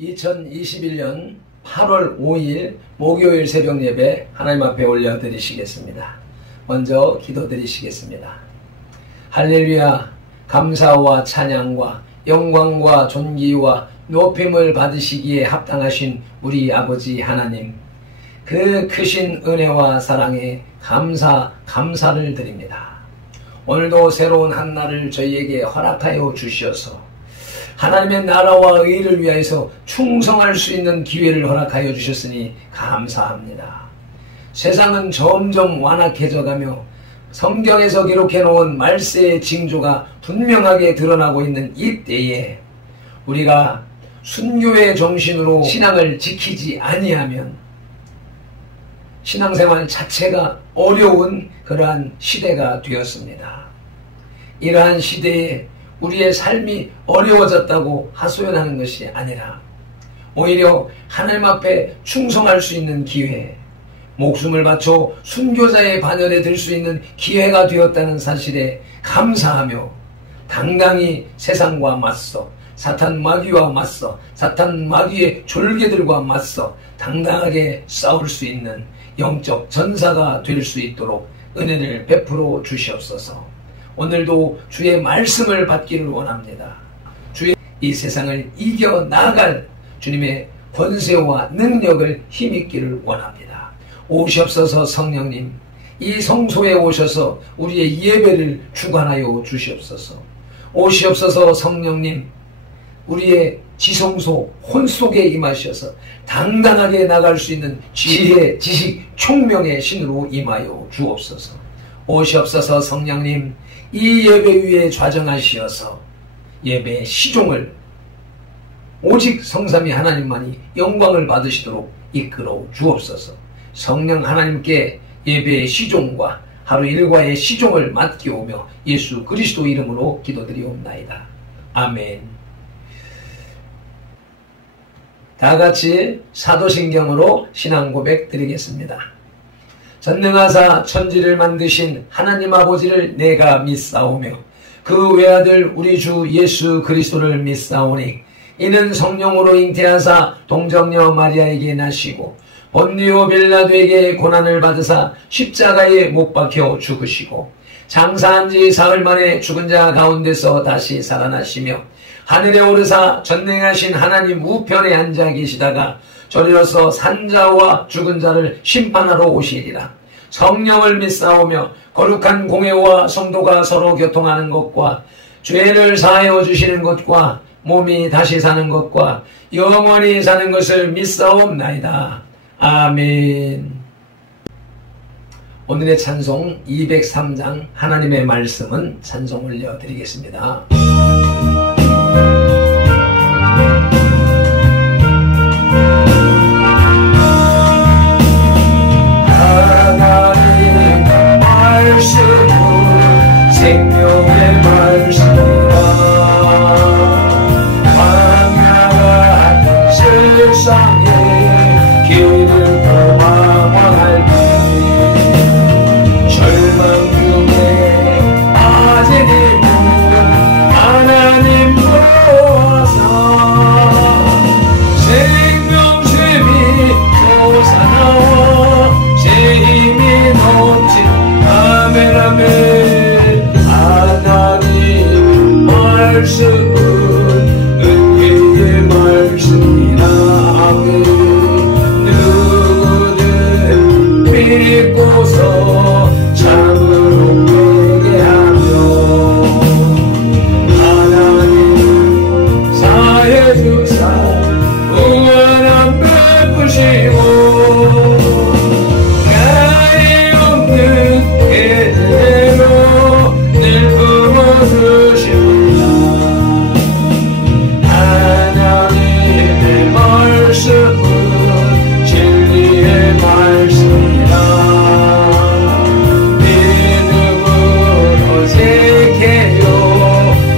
2021년 8월 5일 목요일 새벽 예배 하나님 앞에 올려드리시겠습니다. 먼저 기도드리시겠습니다. 할렐루야. 감사와 찬양과 영광과 존귀와 높임을 받으시기에 합당하신 우리 아버지 하나님, 그 크신 은혜와 사랑에 감사를 드립니다. 오늘도 새로운 한 날을 저희에게 허락하여 주셔서 하나님의 나라와 의를 위하여서 충성할 수 있는 기회를 허락하여 주셨으니 감사합니다. 세상은 점점 완악해져가며 성경에서 기록해 놓은 말세의 징조가 분명하게 드러나고 있는 이때에 우리가 순교의 정신으로 신앙을 지키지 아니하면 신앙생활 자체가 어려운 그러한 시대가 되었습니다. 이러한 시대에 우리의 삶이 어려워졌다고 하소연하는 것이 아니라 오히려 하나님 앞에 충성할 수 있는 기회, 목숨을 바쳐 순교자의 반열에 들 수 있는 기회가 되었다는 사실에 감사하며 당당히 세상과 맞서 사탄 마귀와 맞서 사탄 마귀의 졸개들과 맞서 당당하게 싸울 수 있는 영적 전사가 될 수 있도록 은혜를 베풀어 주시옵소서. 오늘도 주의 말씀을 받기를 원합니다. 주의 이 세상을 이겨나갈 주님의 권세와 능력을 힘입기를 원합니다. 오시옵소서. 성령님, 이 성소에 오셔서 우리의 예배를 주관하여 주시옵소서. 오시옵소서. 성령님, 우리의 지성소 혼 속에 임하셔서 당당하게 나갈 수 있는 지혜, 지식, 총명의 신으로 임하여 주옵소서. 오시옵소서. 성령님, 이 예배 위에 좌정하시어서 예배의 시종을 오직 성삼위 하나님만이 영광을 받으시도록 이끌어 주옵소서. 성령 하나님께 예배의 시종과 하루 일과의 시종을 맡기오며 예수 그리스도 이름으로 기도드리옵나이다. 아멘. 다같이 사도신경으로 신앙 고백 드리겠습니다. 전능하사 천지를 만드신 하나님 아버지를 내가 믿사오며 그 외아들 우리 주 예수 그리스도를 믿사오니 이는 성령으로 잉태하사 동정녀 마리아에게 나시고 본디오 빌라도에게 고난을 받으사 십자가에 못 박혀 죽으시고 장사한 지 사흘 만에 죽은 자 가운데서 다시 살아나시며 하늘에 오르사 전능하신 하나님 우편에 앉아 계시다가 저리로서 산자와 죽은 자를 심판하러 오시리라. 성령을 믿사오며 거룩한 공회와 성도가 서로 교통하는 것과 죄를 사하여 주시는 것과 몸이 다시 사는 것과 영원히 사는 것을 믿사옵나이다. 아멘. 오늘의 찬송 203장 하나님의 말씀은 찬송 올려드리겠습니다. 말씀은 생명의 말씀이라 광야가 세상에 길을 도망할 때 절망 중에 빠진 이는 하나님 보아서 생명샘이 솟아나와 새 힘이 넘친 아멘 아멘. 하나님 말씀은 은혜의 말씀이라. 아멘. 누구든 믿고서 참으로 회개하며 하나님 사해 주사 구원함 베푸시고 하나님의 말씀은 진리의 말씀이라. 믿음으로 새겨요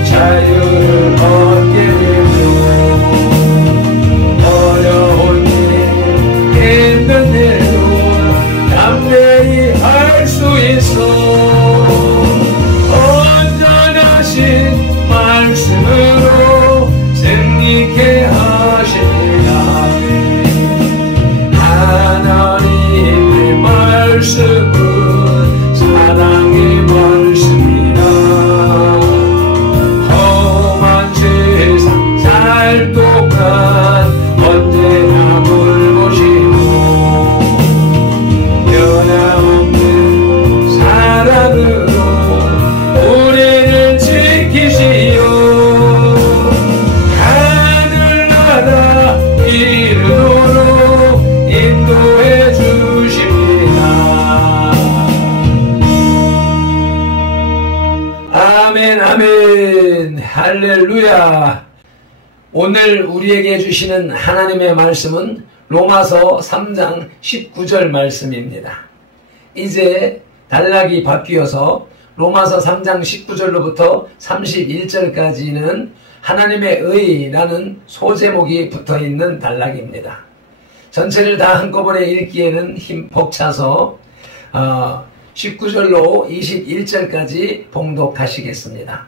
자유를 얻게 되며 어려운 일 힘든 일도 담대히 할 수 있어. 말씀으로 승리케 하시니 말씀은 사랑의 말씀이라. 험한 세상 살 동안 언제나 돌보시고 변함없는 사랑으로 우리를 지키시오. 하늘나라 이르도록 인도해 주십니다. 아멘 아멘 할렐루야. 오늘 우리에게 주시는 하나님의 말씀은 로마서 3장 19절 말씀입니다. 이제 단락이 바뀌어서 로마서 3장 19절로부터 31절까지는 하나님의 의라는 소제목이 붙어있는 단락입니다. 전체를 다 한꺼번에 읽기에는 힘 벅차서 19절로 21절까지 봉독하시겠습니다.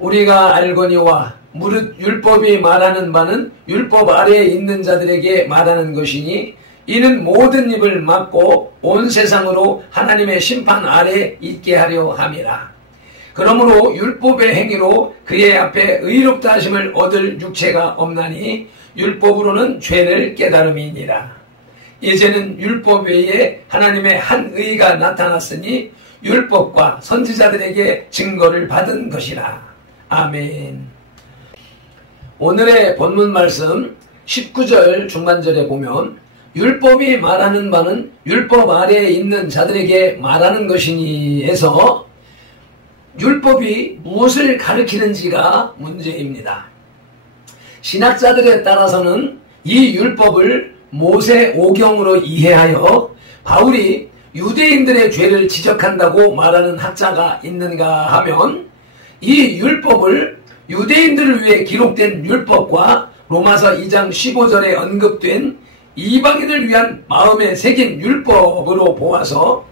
우리가 알거니와 무릇 율법이 말하는 바는 율법 아래에 있는 자들에게 말하는 것이니 이는 모든 입을 막고 온 세상으로 하나님의 심판 아래에 있게 하려 함이라. 그러므로 율법의 행위로 그의 앞에 의롭다 하심을 얻을 육체가 없나니 율법으로는 죄를 깨달음이니라. 이제는 율법 외에 하나님의 한 의가 나타났으니 율법과 선지자들에게 증거를 받은 것이라. 아멘. 오늘의 본문 말씀 19절 중간절에 보면 율법이 말하는 바는 율법 아래에 있는 자들에게 말하는 것이니 해서 율법이 무엇을 가리키는지가 문제입니다. 신학자들에 따라서는 이 율법을 모세 오경으로 이해하여 바울이 유대인들의 죄를 지적한다고 말하는 학자가 있는가 하면 이 율법을 유대인들을 위해 기록된 율법과 로마서 2장 15절에 언급된 이방인을 위한 마음에 새긴 율법으로 보아서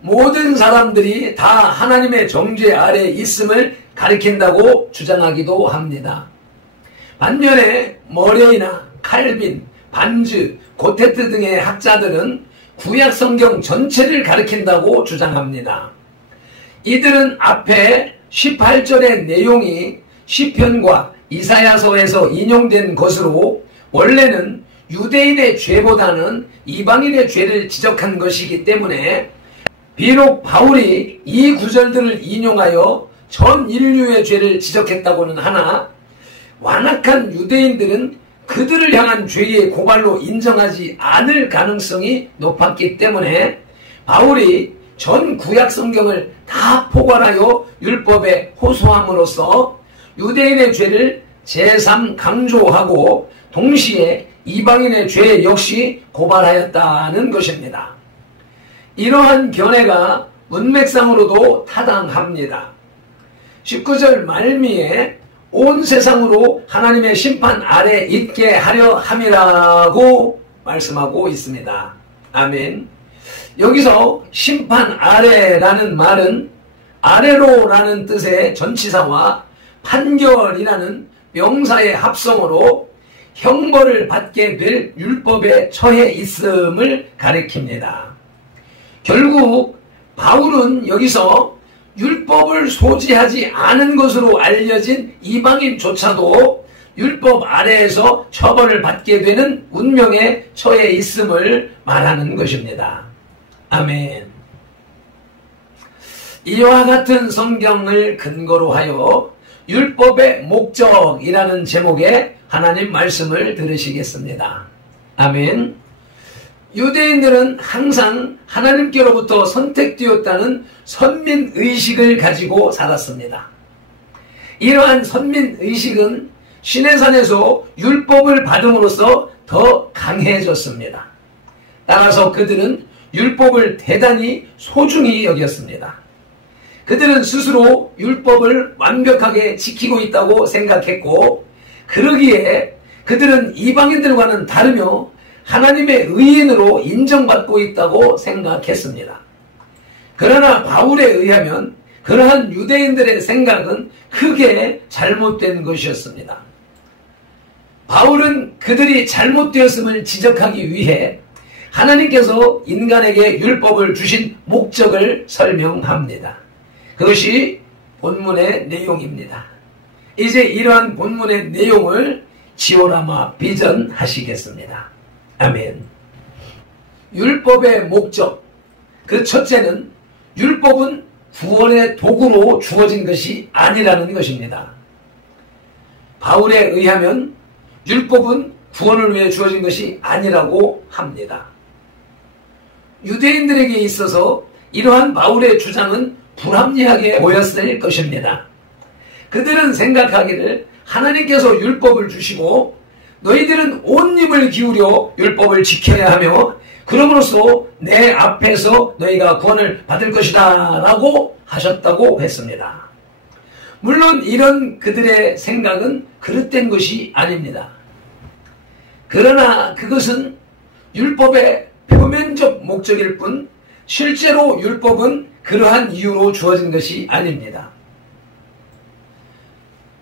모든 사람들이 다 하나님의 정죄 아래 있음을 가리킨다고 주장하기도 합니다. 반면에 머레이나 칼빈, 반즈, 고테트 등의 학자들은 구약 성경 전체를 가리킨다고 주장합니다. 이들은 앞에 18절의 내용이 시편과 이사야서에서 인용된 것으로 원래는 유대인의 죄보다는 이방인의 죄를 지적한 것이기 때문에 비록 바울이 이 구절들을 인용하여 전 인류의 죄를 지적했다고는 하나 완악한 유대인들은 그들을 향한 죄의 고발로 인정하지 않을 가능성이 높았기 때문에 바울이 전 구약 성경을 다 포괄하여 율법에 호소함으로써 유대인의 죄를 제3 강조하고 동시에 이방인의 죄 역시 고발하였다는 것입니다. 이러한 견해가 문맥상으로도 타당합니다. 19절 말미에 온 세상으로 하나님의 심판 아래 있게 하려 함이라고 말씀하고 있습니다. 아멘. 여기서 심판 아래라는 말은 아래로라는 뜻의 전치사와 판결이라는 명사의 합성으로 형벌을 받게 될 율법에 처해 있음을 가리킵니다. 결국 바울은 여기서 율법을 소지하지 않은 것으로 알려진 이방인조차도 율법 아래에서 처벌을 받게 되는 운명에 처해 있음을 말하는 것입니다. 아멘. 이와 같은 성경을 근거로 하여 율법의 목적이라는 제목의 하나님 말씀을 들으시겠습니다. 아멘. 유대인들은 항상 하나님께로부터 선택되었다는 선민의식을 가지고 살았습니다. 이러한 선민의식은 시내산에서 율법을 받음으로써 더 강해졌습니다. 따라서 그들은 율법을 대단히 소중히 여겼습니다. 그들은 스스로 율법을 완벽하게 지키고 있다고 생각했고 그러기에 그들은 이방인들과는 다르며 하나님의 의인으로 인정받고 있다고 생각했습니다. 그러나 바울에 의하면 그러한 유대인들의 생각은 크게 잘못된 것이었습니다. 바울은 그들이 잘못되었음을 지적하기 위해 하나님께서 인간에게 율법을 주신 목적을 설명합니다. 그것이 본문의 내용입니다. 이제 이러한 본문의 내용을 지오라마 비전하시겠습니다. 아멘. 율법의 목적, 그 첫째는 율법은 구원의 도구로 주어진 것이 아니라는 것입니다. 바울에 의하면 율법은 구원을 위해 주어진 것이 아니라고 합니다. 유대인들에게 있어서 이러한 바울의 주장은 불합리하게 보였을 것입니다. 그들은 생각하기를 하나님께서 율법을 주시고 너희들은 온 힘을 기울여 율법을 지켜야 하며 그럼으로써 내 앞에서 너희가 구원을 받을 것이다 라고 하셨다고 했습니다. 물론 이런 그들의 생각은 그릇된 것이 아닙니다. 그러나 그것은 율법의 표면적 목적일 뿐 실제로 율법은 그러한 이유로 주어진 것이 아닙니다.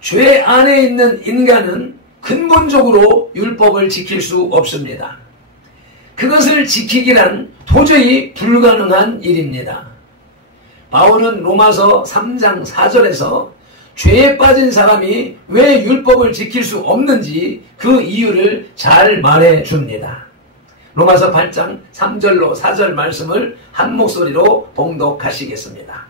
죄 안에 있는 인간은 근본적으로 율법을 지킬 수 없습니다. 그것을 지키기란 도저히 불가능한 일입니다. 바울은 로마서 3장 4절에서 죄에 빠진 사람이 왜 율법을 지킬 수 없는지 그 이유를 잘 말해 줍니다. 로마서 8장 3절로 4절 말씀을 한 목소리로 봉독하시겠습니다.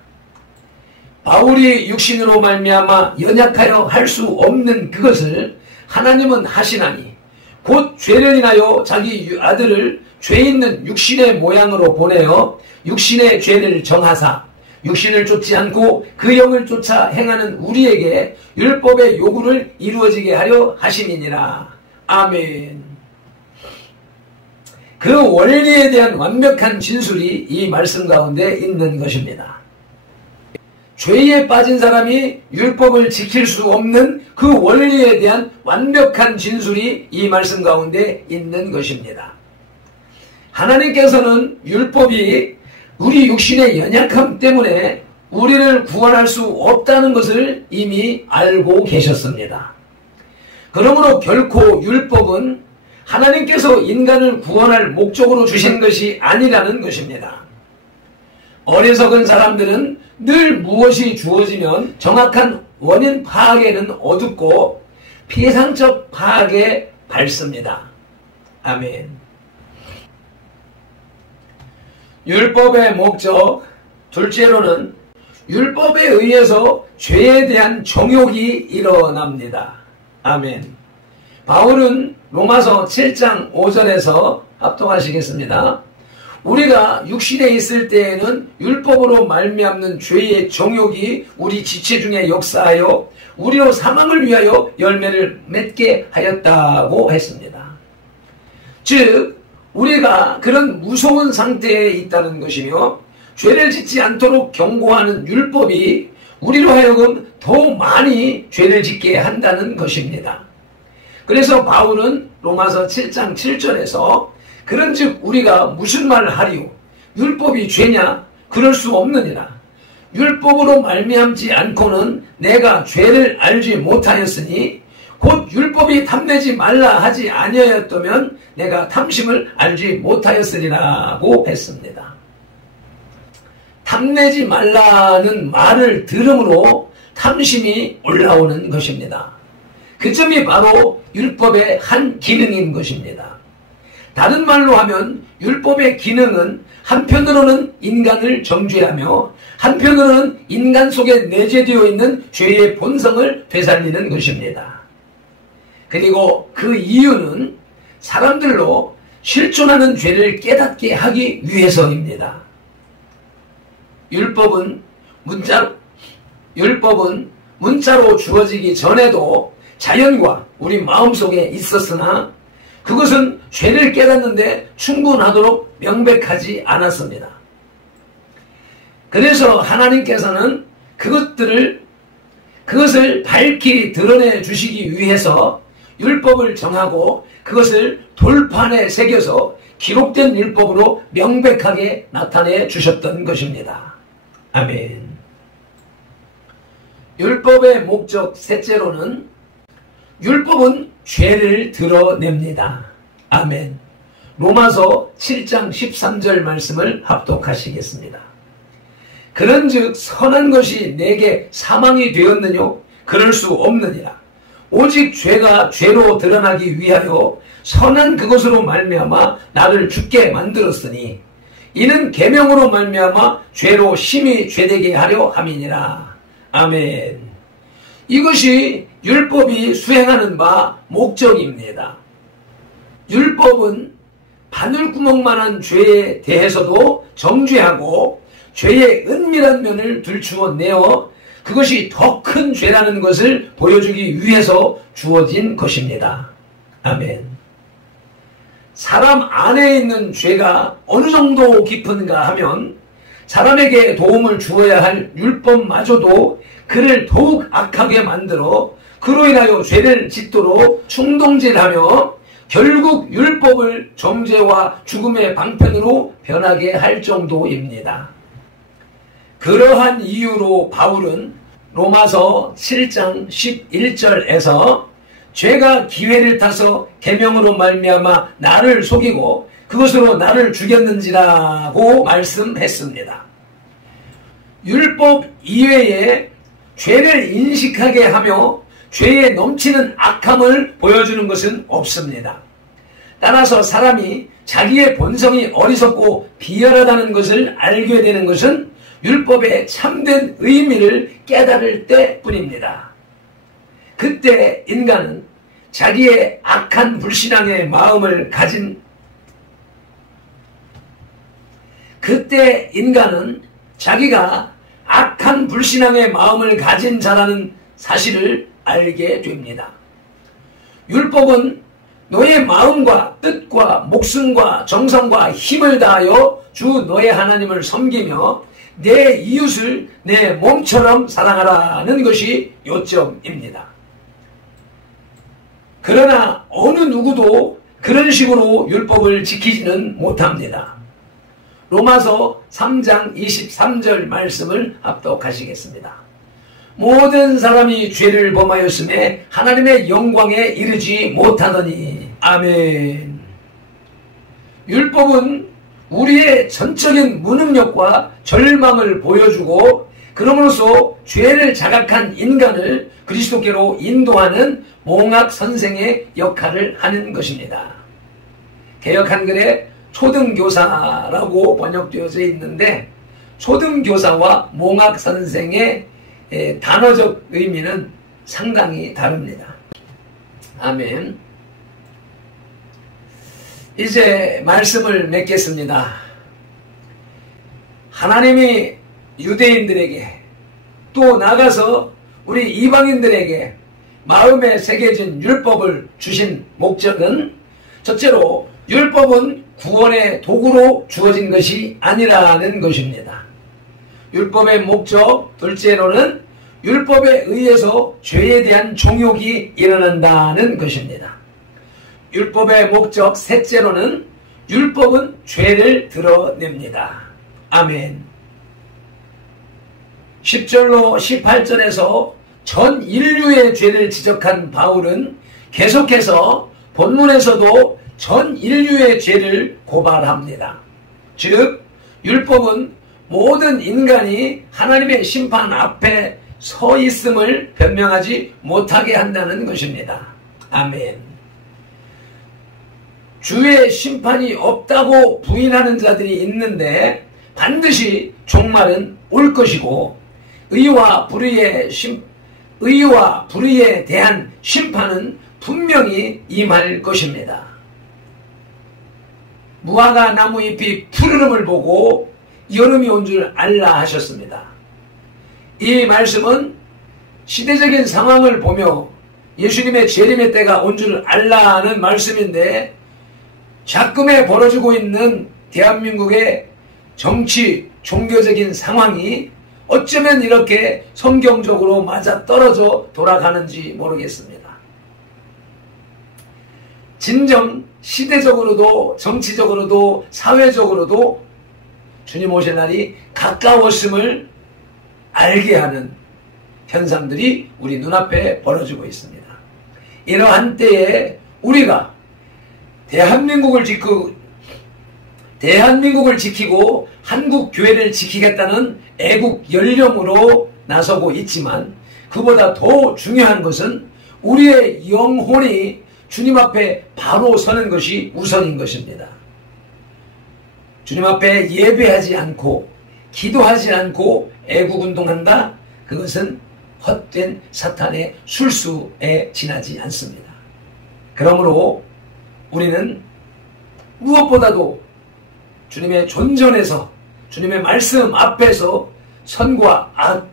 바울이 육신으로 말미암아 연약하여 할 수 없는 그것을 하나님은 하시나니 곧 죄를 인하여 자기 아들을 죄 있는 육신의 모양으로 보내어 육신의 죄를 정하사 육신을 쫓지 않고 그 영을 쫓아 행하는 우리에게 율법의 요구를 이루어지게 하려 하심이니라. 아멘. 그 원리에 대한 완벽한 진술이 이 말씀 가운데 있는 것입니다. 죄에 빠진 사람이 율법을 지킬 수 없는 그 원리에 대한 완벽한 진술이 이 말씀 가운데 있는 것입니다. 하나님께서는 율법이 우리 육신의 연약함 때문에 우리를 구원할 수 없다는 것을 이미 알고 계셨습니다. 그러므로 결코 율법은 하나님께서 인간을 구원할 목적으로 주신 것이 아니라는 것입니다. 어리석은 사람들은 늘 무엇이 주어지면 정확한 원인 파악에는 어둡고 피상적 파악에 밝습니다. 아멘. 율법의 목적, 둘째로는 율법에 의해서 죄에 대한 정욕이 일어납니다. 아멘. 바울은 로마서 7장 5절에서 합독하시겠습니다. 우리가 육신에 있을 때에는 율법으로 말미암는 죄의 정욕이 우리 지체 중에 역사하여 우리로 사망을 위하여 열매를 맺게 하였다고 했습니다. 즉 우리가 그런 무서운 상태에 있다는 것이며 죄를 짓지 않도록 경고하는 율법이 우리로 하여금 더 많이 죄를 짓게 한다는 것입니다. 그래서 바울은 로마서 7장 7절에서 그런즉 우리가 무슨 말을 하리요? 율법이 죄냐? 그럴 수 없느니라. 율법으로 말미암지 않고는 내가 죄를 알지 못하였으니 곧 율법이 탐내지 말라 하지 아니하였다면 내가 탐심을 알지 못하였으리라고 했습니다. 탐내지 말라는 말을 들음으로 탐심이 올라오는 것입니다. 그 점이 바로 율법의 한 기능인 것입니다. 다른 말로 하면 율법의 기능은 한편으로는 인간을 정죄하며 한편으로는 인간 속에 내재되어 있는 죄의 본성을 되살리는 것입니다. 그리고 그 이유는 사람들로 실존하는 죄를 깨닫게 하기 위해서입니다. 율법은 문자로 주어지기 전에도 자연과 우리 마음속에 있었으나 그것은 죄를 깨닫는데 충분하도록 명백하지 않았습니다. 그래서 하나님께서는 그것을 밝히 드러내 주시기 위해서 율법을 정하고 그것을 돌판에 새겨서 기록된 율법으로 명백하게 나타내 주셨던 것입니다. 아멘. 율법의 목적 셋째로는 율법은 죄를 드러냅니다. 아멘. 로마서 7장 13절 말씀을 합독하시겠습니다. 그런즉 선한 것이 내게 사망이 되었느냐? 그럴 수 없느니라. 오직 죄가 죄로 드러나기 위하여 선한 그것으로 말미암아 나를 죽게 만들었으니 이는 계명으로 말미암아 죄로 심히 죄되게 하려 함이니라. 아멘. 이것이 율법이 수행하는 바 목적입니다. 율법은 바늘구멍만한 죄에 대해서도 정죄하고 죄의 은밀한 면을 들추어내어 그것이 더 큰 죄라는 것을 보여주기 위해서 주어진 것입니다. 아멘. 사람 안에 있는 죄가 어느 정도 깊은가 하면 사람에게 도움을 주어야 할 율법마저도 그를 더욱 악하게 만들어 그로 인하여 죄를 짓도록 충동질하며 결국 율법을 정죄와 죽음의 방편으로 변하게 할 정도입니다. 그러한 이유로 바울은 로마서 7장 11절에서 죄가 기회를 타서 계명으로 말미암아 나를 속이고 그것으로 나를 죽였는지라고 말씀했습니다. 율법 이외에 죄를 인식하게 하며 죄에 넘치는 악함을 보여주는 것은 없습니다. 따라서 사람이 자기의 본성이 어리석고 비열하다는 것을 알게 되는 것은 율법의 참된 의미를 깨달을 때뿐입니다. 그때 인간은 자기의 악한 불신앙의 마음을 가진 자기가 악한 불신앙의 마음을 가진 자라는 사실을 알게 됩니다. 율법은 너의 마음과 뜻과 목숨과 정성과 힘을 다하여 주 너의 하나님을 섬기며 내 이웃을 내 몸처럼 사랑하라는 것이 요점입니다. 그러나 어느 누구도 그런 식으로 율법을 지키지는 못합니다. 로마서 3장 23절 말씀을 합독하시겠습니다. 모든 사람이 죄를 범하였음에 하나님의 영광에 이르지 못하더니. 아멘. 율법은 우리의 전적인 무능력과 절망을 보여주고 그러므로써 죄를 자각한 인간을 그리스도께로 인도하는 몽학 선생의 역할을 하는 것입니다. 개역 한글에 초등교사라고 번역되어져 있는데 초등교사와 몽학 선생의 단어적 의미는 상당히 다릅니다. 아멘. 이제 말씀을 맺겠습니다. 하나님이 유대인들에게 또 나가서 우리 이방인들에게 마음에 새겨진 율법을 주신 목적은 첫째로 율법은 구원의 도구로 주어진 것이 아니라는 것입니다. 율법의 목적 둘째로는 율법에 의해서 죄에 대한 종욕이 일어난다는 것입니다. 율법의 목적 셋째로는 율법은 죄를 드러냅니다. 아멘. 10절로 18절에서 전 인류의 죄를 지적한 바울은 계속해서 본문에서도 전 인류의 죄를 고발합니다. 즉 율법은 모든 인간이 하나님의 심판 앞에 서 있음을 변명하지 못하게 한다는 것입니다. 아멘. 주의 심판이 없다고 부인하는 자들이 있는데 반드시 종말은 올 것이고 의와 불의에 대한 심판은 분명히 임할 것입니다. 무화과 나무 잎이 푸르름을 보고 여름이 온 줄 알라 하셨습니다. 이 말씀은 시대적인 상황을 보며 예수님의 재림의 때가 온 줄 알라는 말씀인데 작금에 벌어지고 있는 대한민국의 정치, 종교적인 상황이 어쩌면 이렇게 성경적으로 맞아떨어져 돌아가는지 모르겠습니다. 진정 시대적으로도 정치적으로도 사회적으로도 주님 오실 날이 가까웠음을 알게 하는 현상들이 우리 눈앞에 벌어지고 있습니다. 이러한 때에 우리가 대한민국을 대한민국을 지키고 한국 교회를 지키겠다는 애국 연령으로 나서고 있지만 그보다 더 중요한 것은 우리의 영혼이 주님 앞에 바로 서는 것이 우선인 것입니다. 주님 앞에 예배하지 않고 기도하지 않고 애국운동한다? 그것은 헛된 사탄의 술수에 지나지 않습니다. 그러므로 우리는 무엇보다도 주님의 존전에서 주님의 말씀 앞에서 선과 악,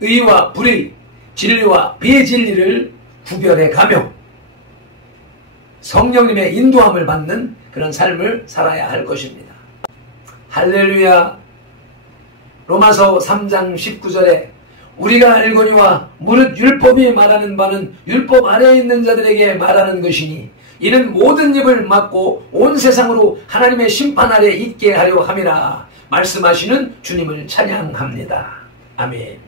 의와 불의, 진리와 비진리를 구별해 가며 성령님의 인도함을 받는 그런 삶을 살아야 할 것입니다. 할렐루야. 로마서 3장 19절에 우리가 알거니와 무릇 율법이 말하는 바는 율법 아래에 있는 자들에게 말하는 것이니 이는 모든 입을 막고 온 세상으로 하나님의 심판 아래 있게 하려 함이라 말씀하시는 주님을 찬양합니다. 아멘.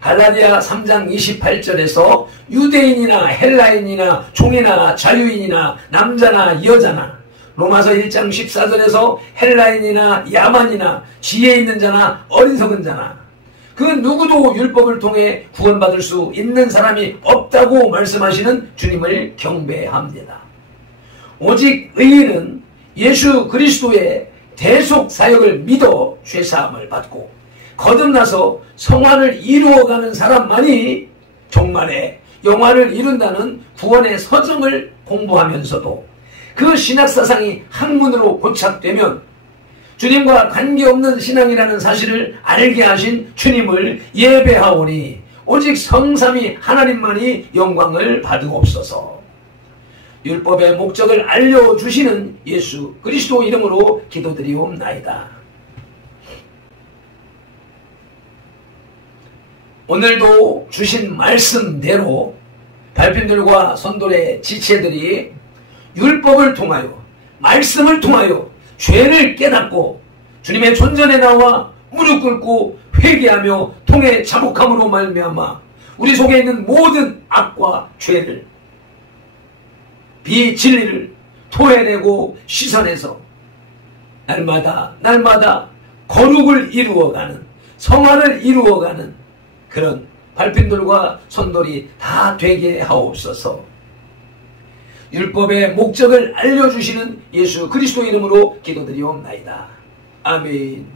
갈라디아 3장 28절에서 유대인이나 헬라인이나 종이나 자유인이나 남자나 여자나 로마서 1장 14절에서 헬라인이나 야만이나 지혜 있는 자나 어리석은 자나 그 누구도 율법을 통해 구원받을 수 있는 사람이 없다고 말씀하시는 주님을 경배합니다. 오직 의인은 예수 그리스도의 대속 사역을 믿어 죄사함을 받고 거듭나서 성화를 이루어가는 사람만이 종말에 영화를 이룬다는 구원의 서정을 공부하면서도 그 신학사상이 학문으로 고착되면 주님과 관계없는 신앙이라는 사실을 알게 하신 주님을 예배하오니 오직 성삼위 하나님만이 영광을 받으옵소서. 율법의 목적을 알려주시는 예수 그리스도 이름으로 기도드리옵나이다. 오늘도 주신 말씀대로 발핀들과 선돌의 지체들이 율법을 통하여 말씀을 통하여 죄를 깨닫고 주님의 존전에 나와 무릎 꿇고 회개하며 통해 자복함으로 말미암아 우리 속에 있는 모든 악과 죄를 비진리를 토해내고 씻어내서 날마다 거룩을 이루어가는 성화를 이루어가는 그런 발핀들과 선돌이 다 되게 하옵소서. 율법의 목적을 알려주시는 예수 그리스도 이름으로 기도드리옵나이다. 아멘.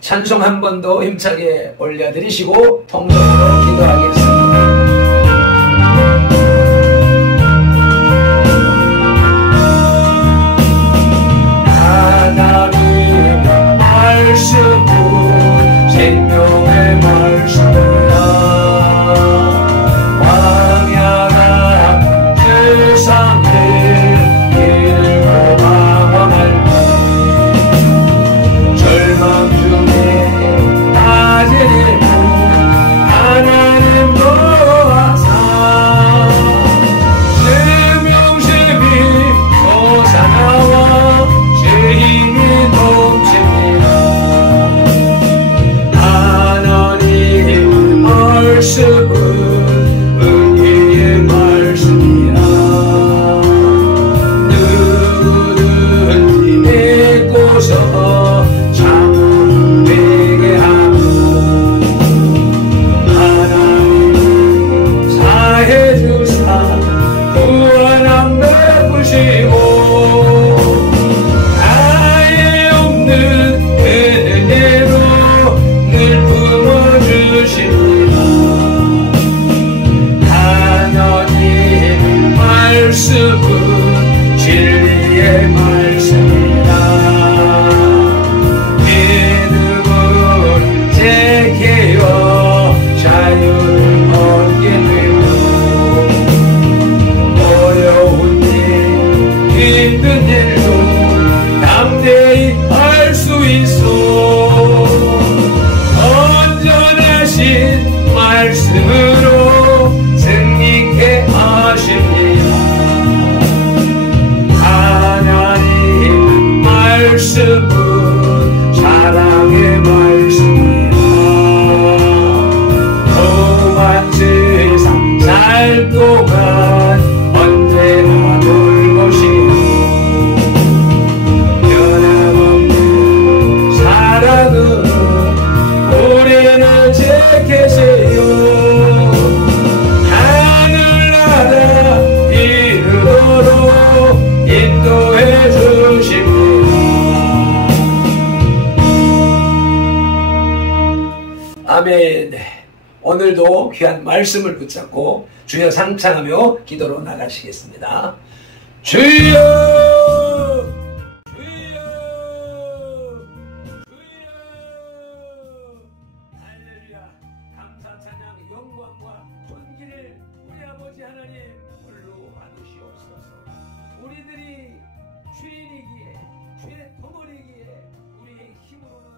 찬송 한 번 더 힘차게 올려드리시고 통성으로 기도하겠습니다. 하나님의 말씀은 생명의 말씀이라 광야가 세상을 길고 방황할 때 절망 중에 빠지리고 하나님 오늘도 귀한 말씀을 붙잡고 주여 상창하며 기도로 나가시겠습니다. 주여! 주여! 주여! 할렐루야! 감사 찬양 영광과 존귀를 우리 아버지 하나님 홀로 받으시옵소서. 우리들이 주인이기에 주의 덩어리기에 우리의 힘으로는